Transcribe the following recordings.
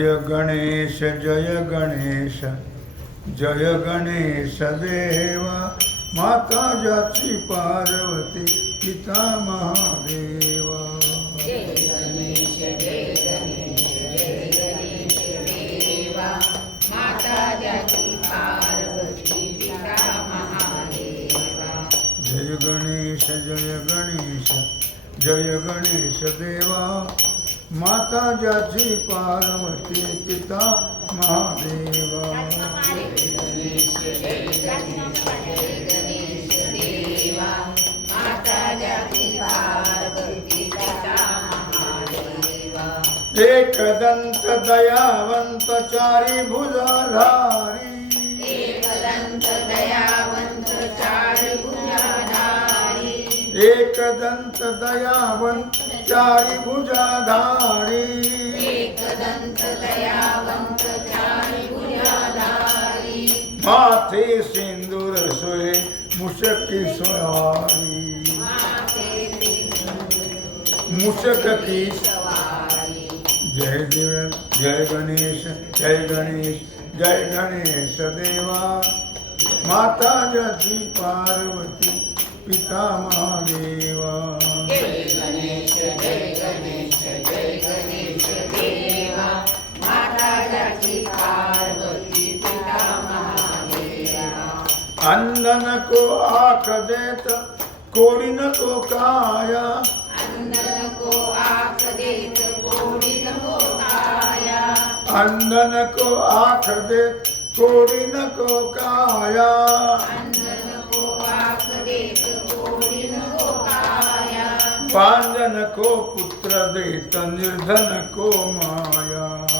जय गणेश जय गणेश जय गणेश देवा माता जाची पार्वती पिता महादेवा। जय गणेश जय गणेश जय गणेश देवा माता जाची पार्वती पिता महादेवा. एकदंत दयावंत चारी भुजाधारी. एकदंत दयावंत चारी भुजाधारी. माथे सिंदूर सोये मुशक की सवारी। मुशक की जय देव जय गणेश जय गणेश जय गणेश देवा। माता जती पार्वती, पिता महादेवा। अंधन को आख देत कोड़ी न को काया। अंधन को आख देत कोड़ी न को काया। पांजन को पुत्र देत निर्धन को माया।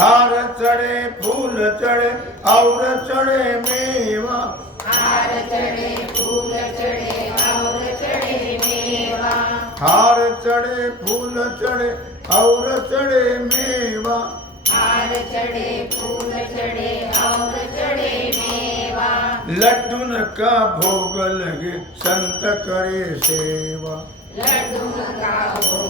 हार चढ़े फूल चढ़े और चढ़े मेवा। हार चढ़े फूल चढ़े और चढ़े मेवा। हार चढ़े फूल चढ़े और चढ़े मेवा। हार चढ़े फूल चढ़े और चढ़े मेवा। लड्डून का भोग लगे संत करे सेवा। लड्डून का भोग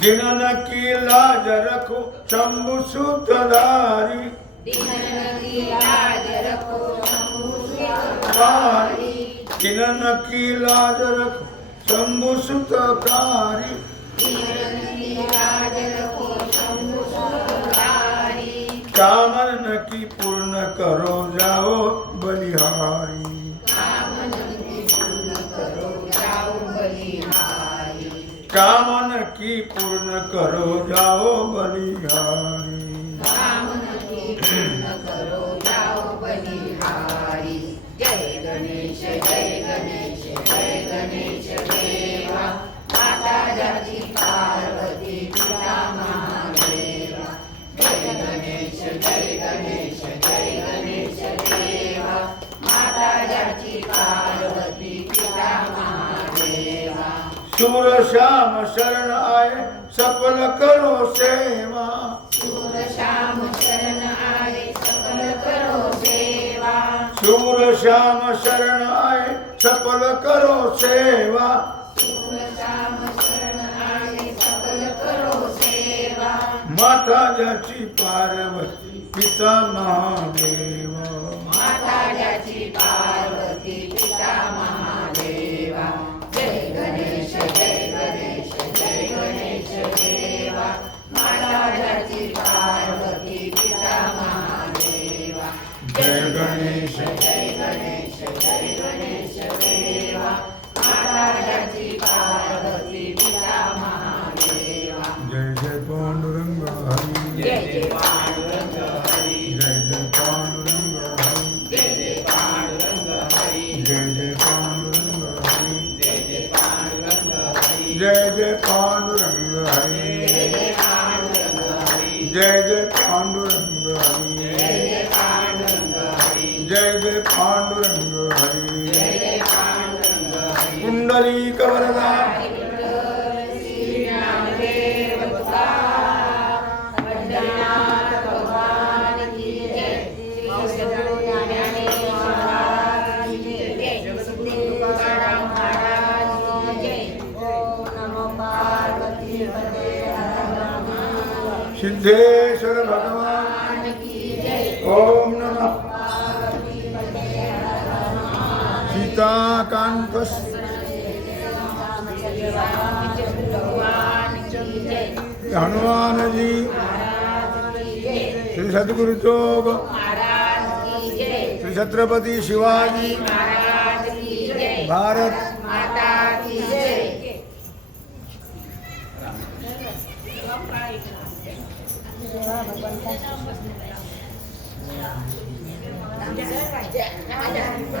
दिनन की लाज रखो, शंभु कारी जिनन की लाज रखो शंभु सुतकारी कामन की पूर्ण करो, जाओ बलिहारी। कामन की पूर्ण करो जाओ बलिहारी कामन की पूर्ण करो जाओ बलिहारी सूर श्याम शरण आए सफल करो सेवा। सूर श्याम शरण आए सफल करो सेवा। सूर श्याम शरण आए सफल करो सेवा। सूर श्याम शरण आए सफल करो सेवा। माता जाची पार्वती पिता महादेव। माता जाची पार्वती सिद्धेश्वर भगवान। ओम नम। सीता हनुमान जी श्री सदगुरु जोग। श्री छत्रपति शिवाजी। भारत।